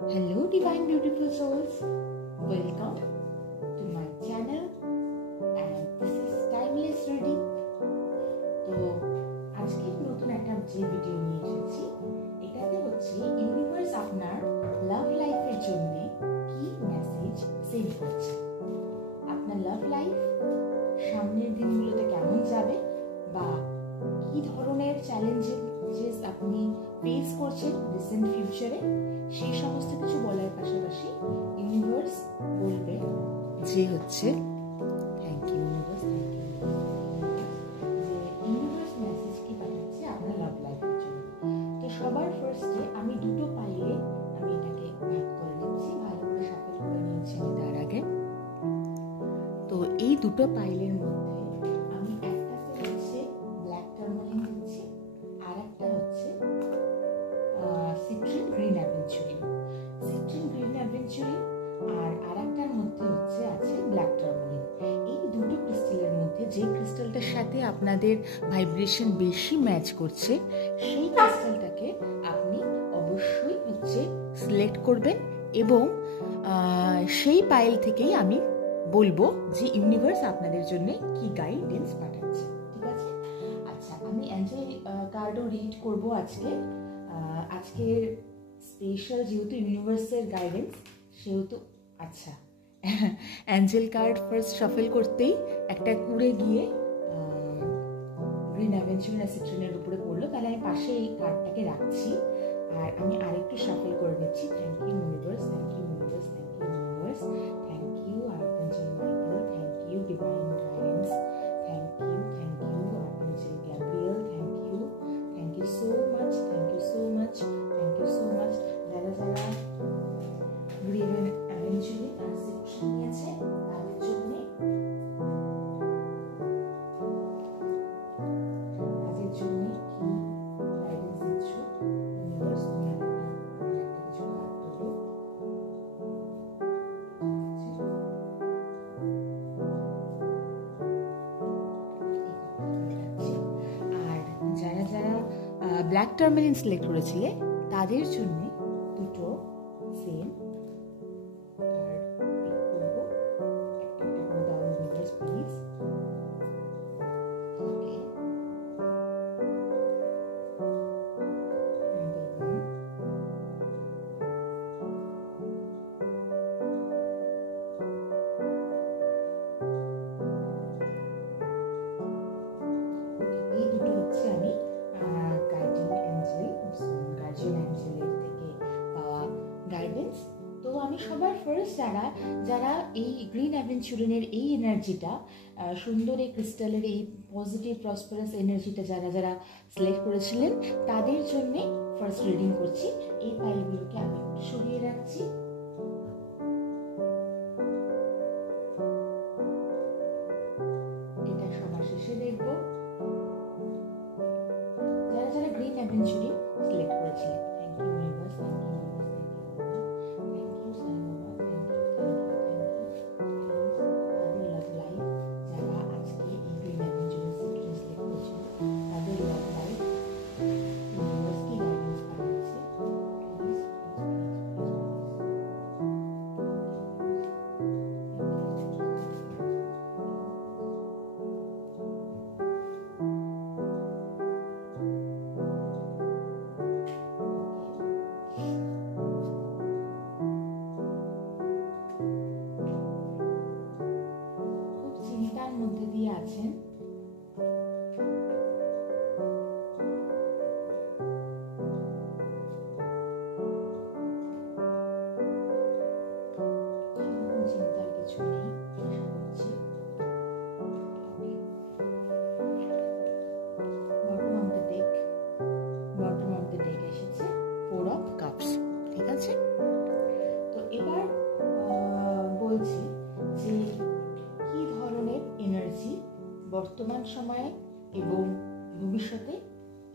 Hello divine beautiful souls, welcome to my channel and this is timeless reading. তো আজকের নতুন একটা যে ভিডিও নিয়ে এসেছি এটাতে হচ্ছে ইউনিভার্স আপনার লাভ লাইফের জন্য কি মেসেজ সেন্ড করছে, আপনার লাভ লাইফ সামনের দিনগুলোতে কেমন যাবে বা কি ধরনের চ্যালেঞ্জেস আপনি ফেস করছেন রিসেন্ট ফিউচারে, সেই সমস্ত কিছু বলার পাশাপাশি ইউনিভার্স বলবে যে হচ্ছে thank you universe, thank you যে ইউনিভার্স মেসেজ কি পাঠাচ্ছে আপনার লাভ লাইফের জন্য। তো সবার ফার্স্টে আমি দুটো পাইলে আমি এটাকে ভাগ করে নিচ্ছি, ভালো করে শাফল করে নিয়েছি আমি তার আগে। তো এই দুটো পাইলের মধ্যে আমি একটাতে হচ্ছে ব্ল্যাক টার্মালিন দিচ্ছি আর একটা হচ্ছে সিট্রিন গ্রিন অ্যাডভেঞ্চুরিন, সিট্রিন গ্রিন অ্যাডভেঞ্চুরিন আর আরেকটার মধ্যে হচ্ছে আছে ব্ল্যাক টার্মালিন। এই দুটো ক্রিস্টালের মধ্যে যে ক্রিস্টালটার সাথে আপনাদের ভাইব্রেশন বেশি ম্যাচ করছে সেই ক্রিস্টালটাকে আপনি অবশ্যই হচ্ছে সিলেক্ট করবেন এবং সেই পাইল থেকেই আমি বলবো যে ইউনিভার্স আপনাদের জন্য কি গাইডেন্স পাঠাচ্ছে, ঠিক আছে? আচ্ছা, আমি অ্যাঞ্জেল কার্ডও রিড করবো আজকে। আজকের স্পেশাল যেহেতু ইউনিভার্সের গাইডেন্স সেহেতু আচ্ছা অ্যাঞ্জেল কার্ড ফার্স্ট শাফল করতেই একটা উড়ে গিয়ে গ্রিন অ্যাডভেঞ্চুরিন আর সিট্রিনের উপরে পড়লো, তাহলে আমি পাশে এই কার্ডটাকে রাখছি আর আমি আরেকটু শাফল করে নিচ্ছি। Thank you universe, thank you universe, thank you universe, thank you archangel Michael, thank you divine guidance, thank you archangel Gabriel, thank you so much, thank you so much, thank you so much. যারা যারা green অ্যাডভেঞ্চুরিন আর citrine নিয়েছে তাদের জন্য কাজের জন্য কি guidance দিচ্ছ universe, তুমি একটা কিছু কার্ড তোলো। আর যারা যারা ব্ল্যাক টার্মালিন সিলেক্ট করেছিলে তাদের জন্য দুটো সেম কার্ড পিক করবো, একটা একটা করে দাও ইউনিভার্স প্লিজ। ওকে, নাম্বার 1, এই দুটো হচ্ছে আমি গার্জিয়ান অ্যাঞ্জেলের থেকে পাওয়া গাইডেন্স। তো আমি সবার ফার্স্ট যারা এই গ্রিন অ্যাডভেঞ্চুরিনের এই এনার্জিটা সুন্দর এই ক্রিস্টালের এই পজিটিভ প্রসপারাস এনার্জিটা যারা সিলেক্ট করেছিলেন তাদের জন্য ফার্স্ট রিডিং করছি। এই পাইলগুলোকে আমি একটু সরিয়ে রাখছি। এটা সবার শেষে দেখবো। যারা গ্রিন অ্যাডভেঞ্চুরিন সিলেক্ট করেছিলেন thank you universe, thank you universe, thank you Sai Baba, thank you তাদের লাভ লাইফ যারা আজকে এই গ্রিন অ্যাডভেঞ্চুরিন সিলেক্ট করেছিল তাদের লাভ লাইফ ইউনিভার্স কি গাইডেন্স পাঠাচ্ছে প্লিজ। খুব চিন্তার মধ্যে দিয়ে আছেন, চিন্তার কিছু নেই আশা করছি। বটম অফ দ্য ডেক এসেছে 4 অফ কাপস, ঠিক আছে? তো এবার বলছি যে কি ধরনের এনার্জি বর্তমান সময়ে এবং ভবিষ্যতে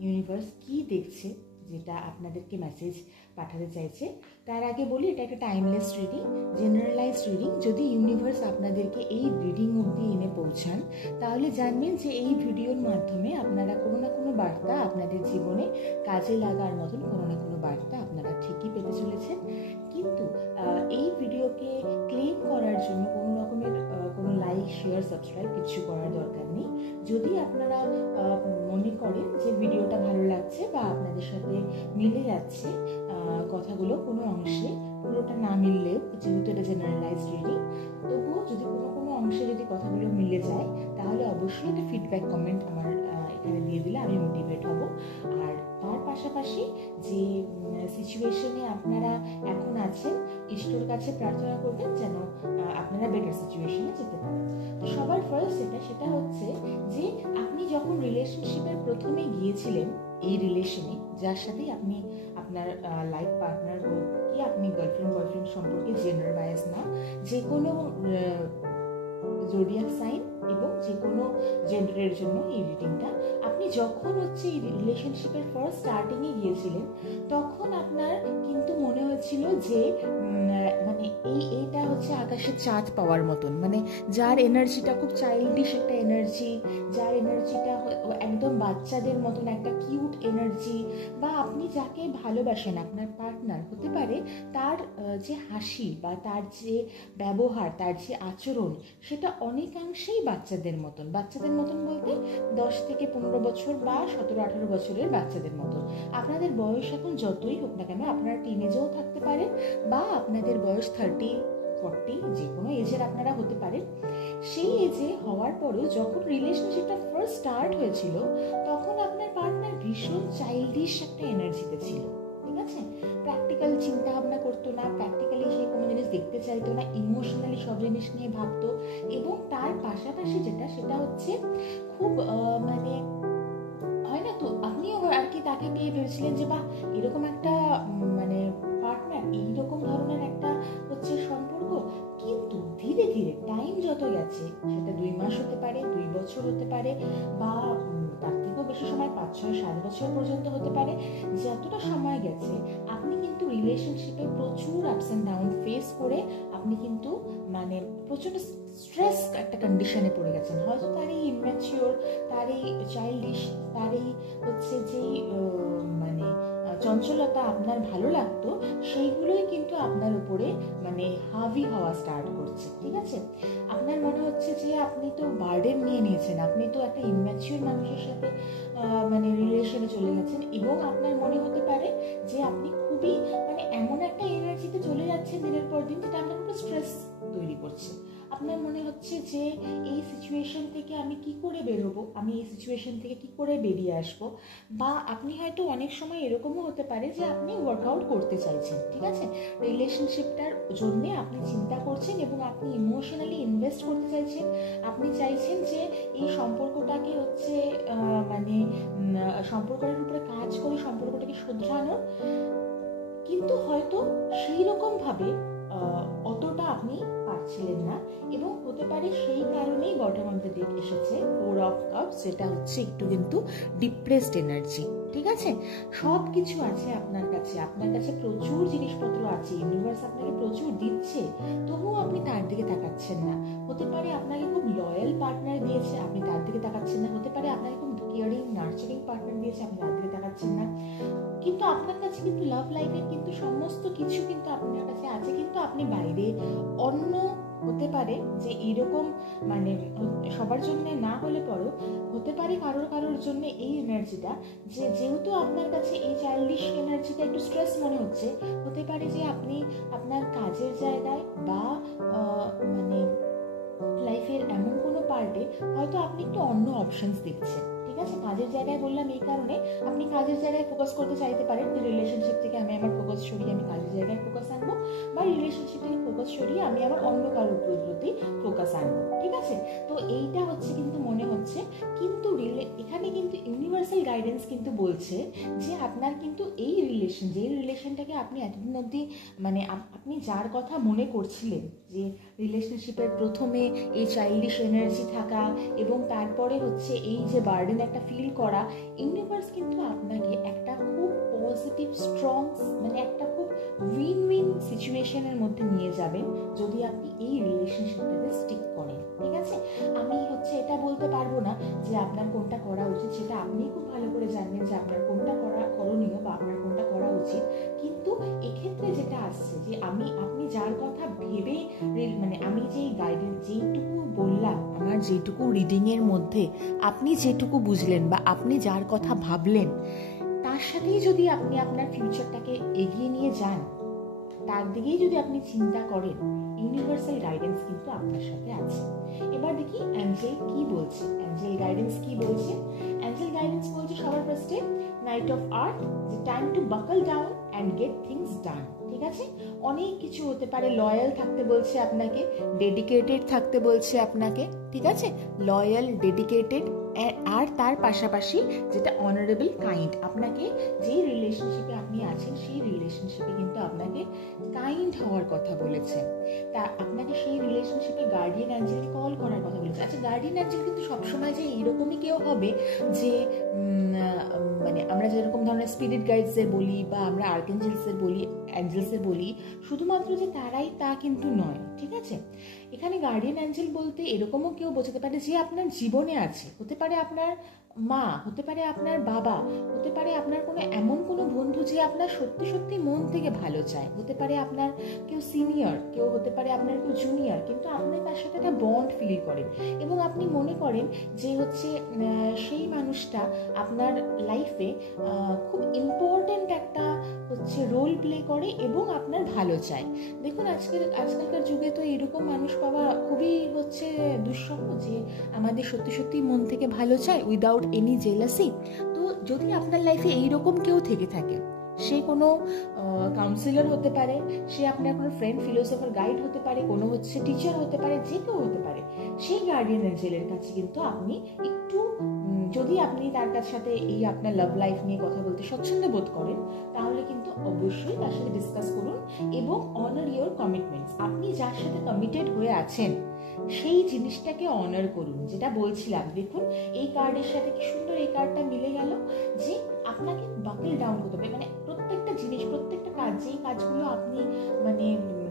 ইউনিভার্স কি দেখছে যেটা আপনাদেরকে মেসেজ পাঠাতে চাইছে। তার আগে বলি এটা একটা টাইমলেস রিডিং, জেনারেলাইজড রিডিং। যদি ইউনিভার্স আপনাদেরকে এই রিডিং অবধি এনে পৌঁছান তাহলে জানবেন যে এই ভিডিওর মাধ্যমে আপনারা কোনো না কোনো বার্তা আপনাদের জীবনে কাজে লাগার মতন কোনো না কোনো বার্তা আপনারা ঠিকই পেতে চলেছেন। কিন্তু কিন্তু এই ভিডিওকে ক্লেম করার জন্য কোনো রকমের কোনো লাইক শেয়ার সাবস্ক্রাইব কিছু করার দরকার নেই। যদি আপনারা মনে করেন যে ভিডিওটা ভালো লাগছে বা আপনাদের সাথে মিলে যাচ্ছে কথাগুলো কোনো অংশে, পুরোটা না মিললেও, যেহেতু এটা জেনারেলাইজড রিডিং, তবুও যদি কোনো অংশে যদি কথাগুলো মিলে যায় তাহলে অবশ্যই একটা ফিডব্যাক কমেন্ট আমার এখানে দিয়ে দিলে আমি মোটিভেট হব। আর তার পাশাপাশি যে সিচুয়েশনে আপনারা এখন আছেন, ঈশ্বর কাছে প্রার্থনা করবেন যেন আপনারা বেটার সিচুয়েশনে যেতে পারেন। তো সবার ফার্স্ট সেটা হচ্ছে যে আপনি যখন রিলেশনশিপের প্রথমে গিয়েছিলেন, এই রিলেশনে যার সাথেই আপনি আপনার লাইফ পার্টনার হোক কি আপনি গার্লফ্রেন্ড বয়ফ্রেন্ড সম্পর্কে জেন্ডার বায়াস না, যে কোনো জোডিয়াক সাইন এবং যে কোনো জেন্ডারের জন্য এই রিডিংটা, আপনি যখন হচ্ছে এই রিলেশনশিপের ফার্স্ট স্টার্টিংয়ে গিয়েছিলেন তখন আপনার কিন্তু মনে হচ্ছিল যে মানে এইটা হচ্ছে আকাশের চাঁদ পাওয়ার মতন, মানে যার এনার্জিটা খুব চাইল্ডিশ একটা এনার্জি, যার এনার্জিটা একদম বাচ্চাদের মতন একটা কিউট এনার্জি, বা আপনি যাকে ভালোবাসেন আপনার পার্টনার হতে পারে, তার যে হাসি বা তার যে ব্যবহার, তার যে আচরণ, সেটা অনেকাংশেই বাচ্চাদের মতন বলতে 10 থেকে 15 বছর বা 17-18 বছরের বাচ্চাদের মতন। আপনাদের বয়স এখন যতই হোক না কেন, আপনারা টিনেজেও থাকতে পারেন বা আপনাদের বয়স 30-40 যে কোনো এজের আপনারা হতে পারেন। সেই এজে হওয়ার পরেও যখন রিলেশনশিপটা ফার্স্ট স্টার্ট হয়েছিল তখন আপনার পার্টনার ভীষণ চাইল্ডিশ একটা এনার্জিতে ছিল, ঠিক আছে? প্র্যাকটিক্যাল চিন্তা ভাবনা করতো না, প্র্যাকটিক্যালি সে কোনো জিনিস দেখতে চাইতো না, ইমোশনালি সব জিনিস নিয়ে ভাবতো। এবং তার পাশাপাশি সেটা হচ্ছে খুব মানে হয় না, তো আপনিও আর কি তাকে পেয়ে ভেবেছিলেন যে বাহ, এরকম একটা মানে পার্টনার, এইরকম ধরনের একটা হচ্ছে সম্পর্ক। কিন্তু ধীরে ধীরে টাইম যত গেছে, সেটা 2 মাস হতে পারে, 2 বছর হতে পারে, বা তার থেকেও বেশি সময় 5-6-7 বছর পর্যন্ত হতে পারে, যতটা সময় গেছে আপনি কিন্তু রিলেশনশিপে প্রচুর আপস অ্যান্ড ডাউন ফেস করে আপনি কিন্তু মানে প্রচন্ড স্ট্রেস একটা কন্ডিশনে পড়ে গেছেন। হয়তো তার এই ইম্যাচিওর, তার এই চাইল্ডিশ, তার এই হচ্ছে যে মানে চঞ্চলতা আপনার ভালো লাগতো, সেইগুলোই কিন্তু আপনার উপরে মানে হাভি হওয়া স্টার্ট করছে, ঠিক আছে? আপনার মনে হচ্ছে যে আপনি তো বার্ডেন নিয়ে নিয়েছেন, আপনি তো একটা ইম্যাচিওর মানুষের সাথে মানে রিলেশনে চলে গেছেন, এবং আপনার মনে হতে পারে যে আপনি খুবই মানে এমন একটা এনার্জিতে চলে যাচ্ছেন দিনের পর দিন, যেটা আপনার উপর স্ট্রেস তৈরি করছে। আপনার মনে হচ্ছে যে এই সিচুয়েশন থেকে আমি কি করে বেরোবো, আমি এই সিচুয়েশন থেকে কি করে বেরিয়ে আসবো। বা আপনি হয়তো অনেক সময় এরকমও হতে পারে যে আপনি ওয়ার্কআউট করতে চাইছেন, ঠিক আছে, রিলেশনশিপটার জন্যে আপনি চিন্তা করছেন এবং আপনি ইমোশনালি ইনভেস্ট করতে চাইছেন। আপনি চাইছেন যে এই সম্পর্কটাকে হচ্ছে মানে সম্পর্কের উপরে কাজ করে সম্পর্কটাকে শুধরানোর, কিন্তু হয়তো সেই রকম ভাবে অতটা আপনি পারছিলেন না, এবং হতে পারে সেই কারণেই বটম অফ দ্য ডেক এসেছে 4 অফ কাপস, যেটা হচ্ছে একটু কিন্তু ডিপ্রেসড এনার্জি, ঠিক আছে? সব কিছু আছে আপনার কাছে প্রচুর জিনিসপত্র আছে, ইউনিভার্স আপনাকে প্রচুর দিচ্ছে, তবুও আপনি তার দিকে তাকাচ্ছেন না। হতে পারে আপনাকে খুব লয়াল পার্টনার দিয়েছে, আপনি তার দিকে তাকাচ্ছেন না। হতে পারে আপনাকে খুব কেয়ারিং নার্চারিং পার্টনার দিয়েছে, আপনি তার দিকে তাকাচ্ছেন না। কিন্তু আপনার কাছে কিন্তু লাভ লাইফের কিন্তু সমস্ত কিছু কিন্তু আপনার কাছে আছে, কিন্তু আপনি বাইরে অন্য হতে পারে যে এরকম মানে সবার জন্য না হলে পরও হতে পারে কারোর জন্য এই এনার্জিটা, যে যেহেতু আপনার কাছে এই চাইল্ডিশ এনার্জিটা একটু স্ট্রেস মনে হচ্ছে, হতে পারে যে আপনি আপনার কাজের জায়গায় বা মানে লাইফের এমন কোনো পার্টে হয়তো আপনি একটু অন্য অপশনস দেখছেন, ঠিক আছে? কাজের জায়গায় বললাম এই কারণে, আপনি কাজের জায়গায় ফোকাস করতে চাইতে পারেন যে রিলেশনশিপ থেকে আমি আমার ফোকাস সরিয়ে আমি কাজের জায়গায় ফোকাস আনবো, বা রিলেশনশিপ থেকে ফোকাস সরিয়ে আমি আমার অন্য কারোর প্রতি ফোকাস আনবো, ঠিক আছে? তো এইটা হচ্ছে কিন্তু মনে হচ্ছে, কিন্তু এখানে কিন্তু ইউনিভার্সাল গাইডেন্স কিন্তু বলছে যে আপনার কিন্তু এই যে রিলেশনটাকে আপনি এতদিন অবধি মানে আপনি যার কথা মনে করছিলেন, যে রিলেশনশিপের প্রথমে এই চাইল্ডিশ এনার্জি থাকা এবং তারপরে হচ্ছে এই যে বার্ডেন একটা ফিল করা, ইউনিভার্স কিন্তু আপনাকে একটা খুব পজিটিভ স্ট্রং মানে একটা খুব উইন উইন সিচুয়েশনের মধ্যে নিয়ে যাবেন যদি আপনি এই রিলেশনশিপটাতে স্টিক করেন, ঠিক আছে? আমি হচ্ছে এটা বলতে পারবো না যে আপনার কোনটা করা উচিত, সেটা আপনি খুব ভালো করে জানবেন যে আপনার কোনটা করণীয় বা আপনার কোনটা করা উচিত। কিন্তু এক্ষেত্রে যেটা আসছে যে আপনি যার কথা ভেবে মানে আমি যেই গাইডেন্স যেইটুকু বললাম, আমার যেটুকু রিডিংয়ের মধ্যে আপনি যেটুকু বুঝলেন বা আপনি যার কথা ভাবলেন, তার সাথেই যদি আপনি আপনার ফিউচারটাকে এগিয়ে নিয়ে যান, তার দিকেই যদি আপনি চিন্তা করেন, ইউনিভার্সাল গাইডেন্স কিন্তু আপনার সাথে আছে। এবার দেখি অ্যাঞ্জেল কি বলছে, অ্যাঞ্জেল গাইডেন্স কি বলছে। অ্যাঞ্জেল গাইডেন্স বলছে সবার ফার্স্টে নাইট অফ আর্ট, যে টাইম টু বাকল ডাউন অ্যান্ড গেট থিংস ডান। ঠিক আছে, অনেক কিছু হতে পারে। লয়াল থাকতে বলছে আপনাকে, ডেডিকেটেড থাকতে বলছে আপনাকে। ঠিক আছে, লয়াল, ডেডিকেটেড, আর তার পাশাপাশি যেটা অনারেবল, কাইন্ড। আপনাকে যে রিলেশনশিপে আপনি আছেন সেই রিলেশনশিপে কিন্তু আপনাকে কাইন্ড হওয়ার কথা বলেছে। তা আপনাকে সেই রিলেশনশিপে গার্ডিয়ান অ্যাঞ্জেলকে কল করার কথা বলেছে। আচ্ছা, গার্ডিয়ান অ্যাঞ্জেল কিন্তু সবসময় যে এইরকমই কেউ হবে যে মানে আমরা যেরকম ধরনের স্পিরিট গাইডসদের বলি বা আমরা আর্কএঞ্জেলসের বলি, অ্যাঞ্জেলসের বলি, শুধুমাত্র যে তারাই তা কিন্তু নয়। ঠিক আছে, এখানে গার্ডিয়ান অ্যাঞ্জেল বলতে এরকমও কেউ বোঝাতে পারে যে আপনার জীবনে আছে। হতে পারে আপনার মা, হতে পারে আপনার বাবা, হতে পারে আপনার এমন কোনো বন্ধু যে আপনার সত্যি সত্যি মন থেকে ভালো চায়। হতে পারে আপনার কেউ সিনিয়র, কেউ হতে পারে আপনার কেউ জুনিয়র, কিন্তু আপনি তার সাথে একটা বন্ড ফিল করেন এবং আপনি মনে করেন যে হচ্ছে সেই মানুষটা আপনার লাইফে খুব ইম্পর্ট্যান্ট একটা হচ্ছে রোল প্লে করে এবং আপনার ভালো চায়। দেখুন আজকালকার যুগে তো এরকম মানুষ পাওয়া খুবই হচ্ছে দুঃসহ, যে আমাদের সত্যি সত্যি মন থেকে ভালো চায় উইদাউট এনি জেলাসি। তো যদি আপনার লাইফে এইরকম কেউ থেকে থাকে, সে কোনো কাউন্সিলর হতে পারে, সে আপনার কোনো ফ্রেন্ড, ফিলোসফার, গাইড হতে পারে, কোনো হচ্ছে টিচার হতে পারে, যে কেউ হতে পারে, সেই গার্ডিয়ান অ্যাঞ্জেলের কাছে কিন্তু আপনি একটু যদি আপনি তার সাথে এই আপনার লাভ লাইফ নিয়ে কথা বলতে স্বচ্ছন্দ বোধ করেন, তাহলে কিন্তু অবশ্যই তার সাথে ডিসকাস করুন এবং অনার ইওর কমিটমেন্টস। আপনি যার সাথে কমিটেড হয়ে আছেন সেই জিনিসটাকে অনার করুন। যেটা বলছিলাম, দেখুন এই কার্ডের সাথে কি সুন্দর এই কার্ডটা মিলে গেল, যে আপনাকে বাকেল ডাউন করতে হবে। মানে প্রত্যেকটা জিনিস, প্রত্যেকটা কাজ, যেই কাজগুলো আপনি মানে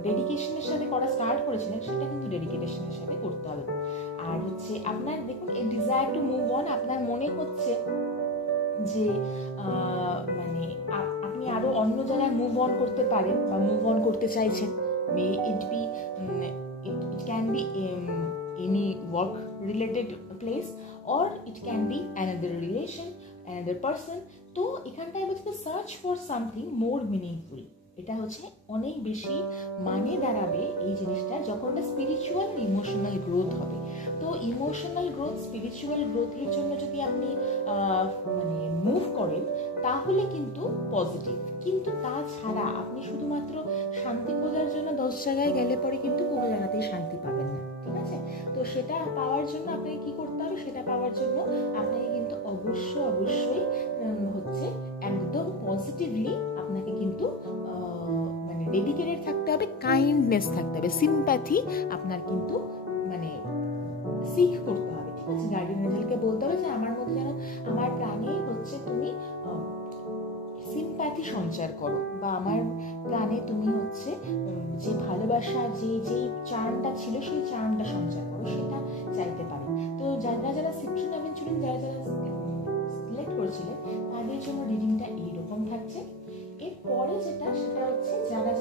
ডেডিকেশনের সাথে করা স্টার্ট করেছিলেন, সেটা কিন্তু ডেডিকেশনের সাথে করতে হবে। আর হচ্ছে আপনার দেখুন এই ডিজায়ার টু মুভ অন, আপনার মনে হচ্ছে যে মানে আপনি আরো অন্য জায়গায় মুভ অন করতে পারেন বা মুভ অন করতে চাইছেন। May it be it can be any work related place or it can be another relation, another person. তো এখানটায় বলছে search for something more meaningful. এটা হচ্ছে অনেক বেশি মানে দাঁড়াবে এই জিনিসটা যখন স্পিরিচুয়াল ইমোশনাল গ্রোথ হবে। তো ইমোশনাল গ্রোথ, স্পিরিচুয়াল গ্রোথের জন্য যদি আপনি মানে মুভ করেন, তাহলে কিন্তু পজিটিভ। কিন্তু তাছাড়া আপনি শুধুমাত্র শান্তি খোঁজার জন্য 10 জায়গায় গেলে পরে কিন্তু কোনো জায়গাতেই শান্তি পাবেন না। ঠিক আছে, তো সেটা পাওয়ার জন্য আপনাকে কি করতে হবে, সেটা পাওয়ার জন্য আপনাকে কিন্তু অবশ্যই হচ্ছে একদম পজিটিভলি আপনাকে কিন্তু মানে ডেডিকেটেড থাকতে হবে, কাইন্ডনেস থাকতে হবে, সিম্প্যাথি আপনার কিন্তু মানে সিক করতে হবে। ঠিক আছে, গার্ডিয়ান এঞ্জেলকে বলতে হবে যে আমার মধ্যে যেন, আমার প্রাণে হচ্ছে তুমি সিম্প্যাথি সঞ্চার করো, বা আমার প্রাণে তুমি হচ্ছে যে ভালোবাসা, যে চার্মটা ছিল সেই চার্মটা সঞ্চার করো, সেটা চাইতে পারেন। তো যারা সিট্রিন অ্যাভেঞ্চুরিন যারা সিলেক্ট করেছিলেন, তাদের জন্য রিডিংটা এইরকম থাকছে। এরপরে সেটা হচ্ছে যারা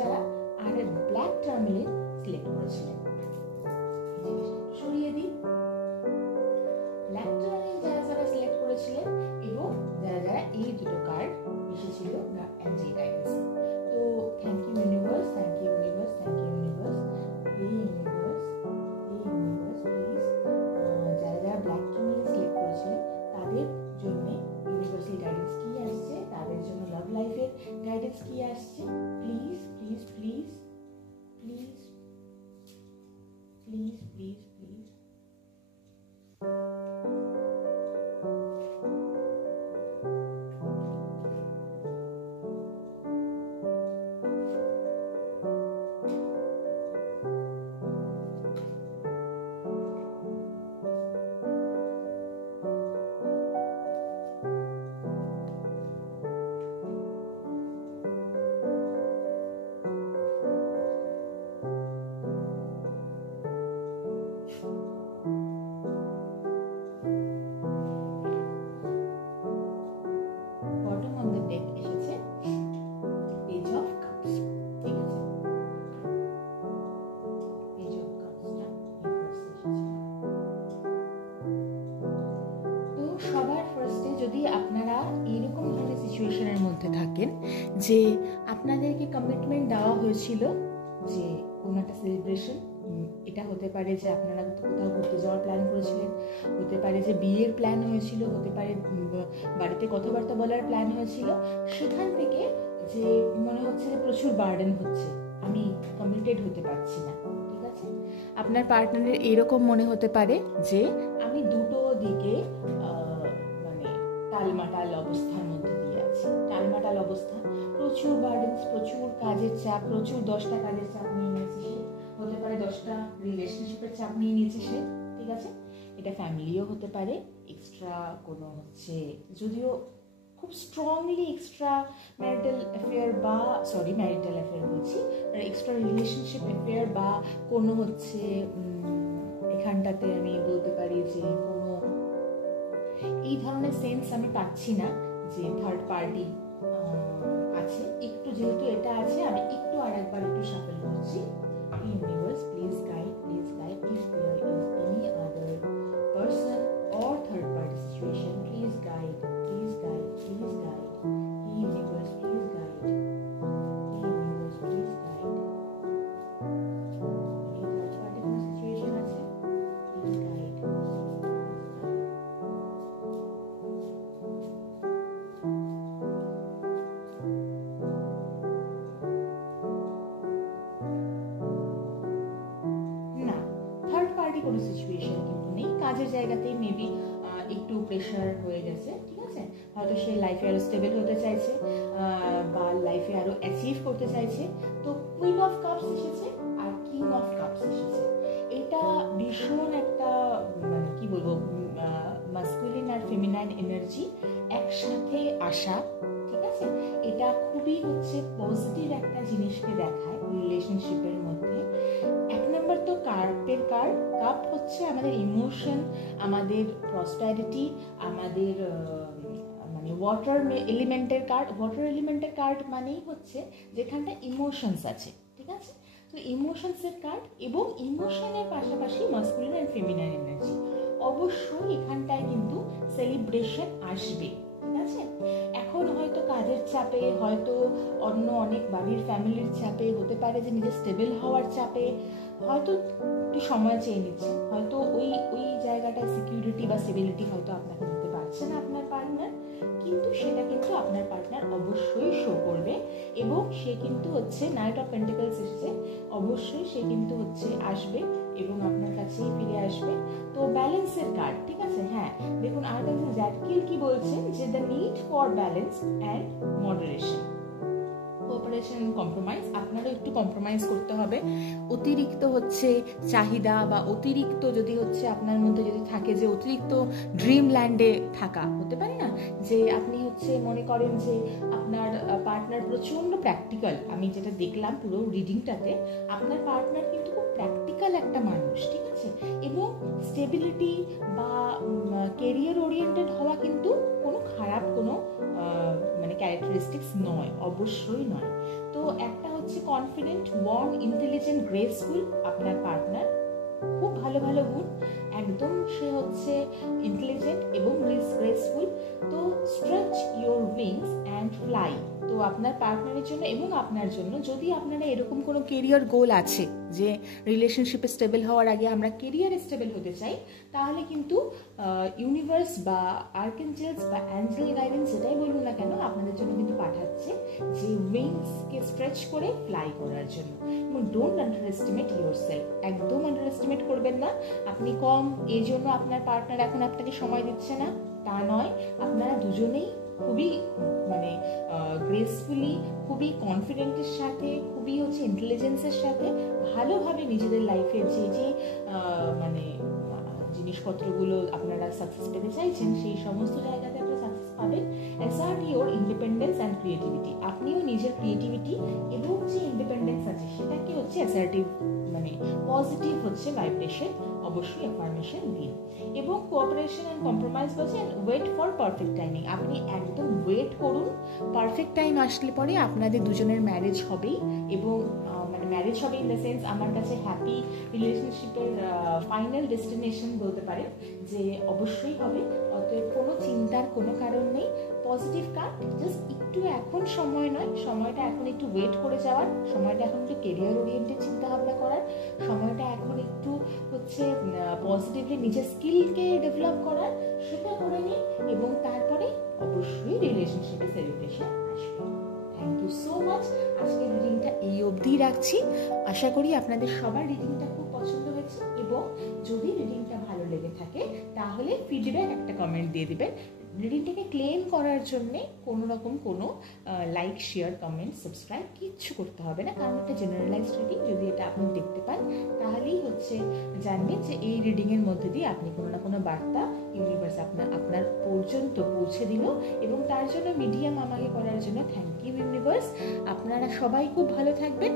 আর ব্ল্যাক টার্মিলিন সিলেক্ট করেছিলেন, সরিয়ে দিই, ব্ল্যাক টার্মিলিন যারা সিলেক্ট করেছিলেন এবং যারা এই দুটো কার্ড এসেছিল অ্যাঞ্জেল গাইডেন্স। তো thank you universe, thank you universe, thank you universe, please যারা ব্ল্যাক টার্মিলিন সিলেক্ট করেছিলেন তাদের জন্য ইউনিভার্সাল গাইডেন্স কি আসছে, তাদের জন্য লাভ লাইফের গাইডেন্স কি আসছে, please please please please please please please. থাকেন যে আপনাদেরকে কমিটমেন্ট দেওয়া হয়েছিল যে কোনো একটা সেলিব্রেশন, এটা হতে পারে যে আপনারা কোথাও ঘুরতে যাওয়ার প্ল্যান করেছিলেন, হতে পারে যে বিয়ের প্ল্যান হয়েছিল, হতে পারে বাড়িতে কথাবার্তা বলার প্ল্যান হয়েছিল, সেখান থেকে যে মনে হচ্ছে যে প্রচুর বার্ডেন হচ্ছে, আমি কমিটেড হতে পারছি না, ঠিক আছে? আপনার পার্টনারের এরকম মনে হতে পারে যে আমি দুটো দিকে মানে টালমাটাল অবস্থার মধ্যে দিয়ে আছি। টালমাটাল অবস্থা, প্রচুর বার্ডেন্স, প্রচুর কাজের চাপ, প্রচুর 10টা কাজের চাপ নিয়ে নিয়েছে সে, হতে পারে 10টা রিলেশনশিপের চাপ নিয়ে নিয়েছে সে, ঠিক আছে? এটা ফ্যামিলিও হতে পারে, এক্সট্রা কোনো হচ্ছে, যদিও খুব স্ট্রংলি এক্সট্রা ম্যারিটাল অ্যাফেয়ার বা ম্যারিটাল অ্যাফেয়ার বলছি, এক্সট্রা রিলেশনশিপ অ্যাফেয়ার বা কোনো হচ্ছে এখানটাতে আমি বলতে পারি যে কোনো এই ধরনের সেন্স আমি পাচ্ছি না যে থার্ড পার্টি আছে। একটু যেহেতু এটা আছে, আমি একটু আরেকবার একটু শাফল করছি। Universe please guide if there is any other person or third party situation, please guide. Universe please guide. Universe please guide. Any third party কোনো situation আছে, please guide. কোনো সিচুয়েশন কিন্তু নেই। কাজের জায়গাতেই মেবি একটু প্রেশার হয়ে গেছে, ঠিক আছে? হয়তো সে লাইফে আরো স্টেবল হতে চাইছে বা লাইফে আরো অ্যাচিভ করতে চাইছে। তো কুইন অফ কাপস এসেছে আর কিং অফ কাপস এসেছে। এটা ভীষণ একটা মানে কি বলবো, মাস্কুলিন আর ফেমিনাইন এনার্জি একসাথে আসা, ঠিক আছে? এটা খুবই হচ্ছে পজিটিভ একটা জিনিসকে দেখায় রিলেশনশিপের মধ্যে। তো কার্পের কার্ড, কাপ হচ্ছে আমাদের ইমোশন, আমাদের প্রসপ্যারিটি, আমাদের মানে ওয়াটার এলিমেন্টের কার্ড। ওয়াটার এলিমেন্টের কার্ড মানেই হচ্ছে যেখানটা ইমোশনস আছে, ঠিক আছে? তো ইমোশনসের কার্ড এবং ইমোশনের পাশাপাশি মাস্কুলিন অ্যান্ড ফেমিনাইন এনার্জি। অবশ্যই এখানটায় কিন্তু সেলিব্রেশন আসবে, ঠিক আছে? এখন হয়তো কাজের চাপে, হয়তো অন্য অনেক বাড়ির ফ্যামিলির চাপে, হতে পারে যে নিজের স্টেবল হওয়ার চাপে হয়তো একটু সময় চেয়ে নিচ্ছে, হয়তো ওই জায়গাটায় সিকিউরিটি বা স্টেবিলিটি হয়তো আপনাকে দিতে পারছে না আপনার পার্টনার, কিন্তু সেটা কিন্তু আপনার পার্টনার অবশ্যই শো করবে এবং সে কিন্তু হচ্ছে নাইট অফ পেন্টিকলস এসেছে, অবশ্যই সে কিন্তু হচ্ছে আসবে এবং আপনার কাছেই ফিরে আসবে। তো ব্যালেন্সের কার্ড, ঠিক আছে? হ্যাঁ, দেখুন আর্কানজেল জ্যাডকিল কি বলছেন যে the need for balance and moderation, cooperation and compromise. আপনারও একটু কম্প্রোমাইজ করতে হবে। অতিরিক্ত হচ্ছে চাহিদা বা অতিরিক্ত যদি হচ্ছে আপনার মধ্যে যদি থাকে যে অতিরিক্ত ড্রিম ল্যান্ডে থাকা, হতে পারে না যে আপনি হচ্ছে মনে করেন যে আপনার পার্টনার প্রচন্ড প্র্যাকটিক্যাল। আমি যেটা দেখলাম পুরো রিডিংটাতে, আপনার পার্টনার কিন্তু খুব প্র্যাকটিক্যাল একটা মানুষ, ঠিক আছে? এবং স্টেবিলিটি বা কেরিয়ার ওরিয়েন্টেড হওয়া কিন্তু কোনো খারাপ কোনো মানে ক্যারেক্টারিস্টিক্স নয়, অবশ্যই নয়। তো একটা হচ্ছে কনফিডেন্ট, ওয়ার্ম, ইন্টেলিজেন্ট, গ্রেসফুল আপনার পার্টনার, খুব ভালো ভালো গুণ, একদম সে হচ্ছে ইন্টেলিজেন্ট এবং গ্রেসফুল। তো stretch your wings and fly. তো আপনার পার্টনারের জন্য এবং আপনার জন্য, যদি আপনারা এরকম কোনো কেরিয়ার গোল আছে যে রিলেশনশিপে স্টেবল হওয়ার আগে আমরা কেরিয়ারে স্টেবল হতে চাই, তাহলে কিন্তু ইউনিভার্স বা আর্কেঞ্জেলস বা অ্যাঞ্জেল গাইডেন্স যেটাই বলুন না কেন, আপনাদের জন্য কিন্তু পাঠাচ্ছে যে উইংসকে স্ট্রেচ করে ফ্লাই করার জন্য। এবং don't under estimate your self, একদম আন্ডার এস্টিমেট করবেন না। আপনি কম, এই জন্য আপনার পার্টনার এখন আপনাকে সময় দিচ্ছে না, তা নয়। আপনারা দুজনেই খুবই মানে গ্রেসফুলি, খুবই কনফিডেন্টের সাথে, খুবই হচ্ছে ইন্টেলিজেন্সের সাথে ভালোভাবে নিজেদের লাইফের যে মানে জিনিসপত্রগুলো আপনারা সাকসেস পেতে চাইছেন, সেই সমস্ত জায়গাতে আপনারা সাকসেস পাবেন। Assert your independence and creativity. আপনিও নিজের ক্রিয়েটিভিটি এবং যে ইন্ডিপেন্ডেন্স আছে সেটাকে হচ্ছে অ্যাসার্টিভ মানে পজিটিভ হচ্ছে ভাইব্রেশন অবশ্যই অ্যাফার্মেশন দিন। এবং কোঅপারেশন অ্যান্ড কম্প্রোমাইজ বলছেন ওয়েট ফর পারফেক্ট টাইমিং। আপনি একদম ওয়েট করুন, পারফেক্ট টাইম আসলে পরে আপনাদের দুজনের ম্যারেজ হবেই এবং মানে মানে ম্যারেজ হবে ইন দ্য সেন্স আমার কাছে হ্যাপি রিলেশনশিপের ফাইনাল ডেস্টিনেশন বলতে পারেন যে অবশ্যই হবে। অতএব কোনো চিন্তার কোনো কারণ নেই, পজিটিভ কাট, জাস্ট একটু এখন সময় নয়, সময়টা এখন একটু ওয়েট করে যাওয়ার, সময়টা এখন একটু কেরিয়ার ওরিয়েন্টেড চিন্তা ভাবনা করার, সময়টা এখন একটু হচ্ছে পজিটিভলি নিজের স্কিলকে ডেভেলপ করার, সেটা করে নিন এবং তারপরে অবশ্যই রিলেশনশিপে সেলিব্রেশন আসবে। Thank you so much. আজকের রিডিংটা এই অবধি রাখছি। আশা করি আপনাদের সবার রিডিংটা খুব পছন্দ হয়েছে এবং যদি রিডিংটা ভালো লেগে থাকে তাহলে ফিডব্যাক একটা কমেন্ট দিয়ে দিবেন। রিডিংটাকে ক্লেম করার জন্যে কোনো রকম কোনো লাইক, শেয়ার, কমেন্ট, সাবস্ক্রাইব কিচ্ছু করতে হবে না, কারণ এটা জেনারেলাইজড রিডিং। যদি এটা আপনি দেখতে পান তাহলেই হচ্ছে জানবেন যে এই রিডিংয়ের মধ্যে দিয়ে আপনি কোনো না কোনো বার্তা ইউনিভার্স আপনার পর্যন্ত পৌঁছে দিল, এবং তার জন্য মিডিয়াম আমাকে করার জন্য থ্যাংক ইউ ইউনিভার্স। আপনারা সবাই খুব ভালো থাকবেন।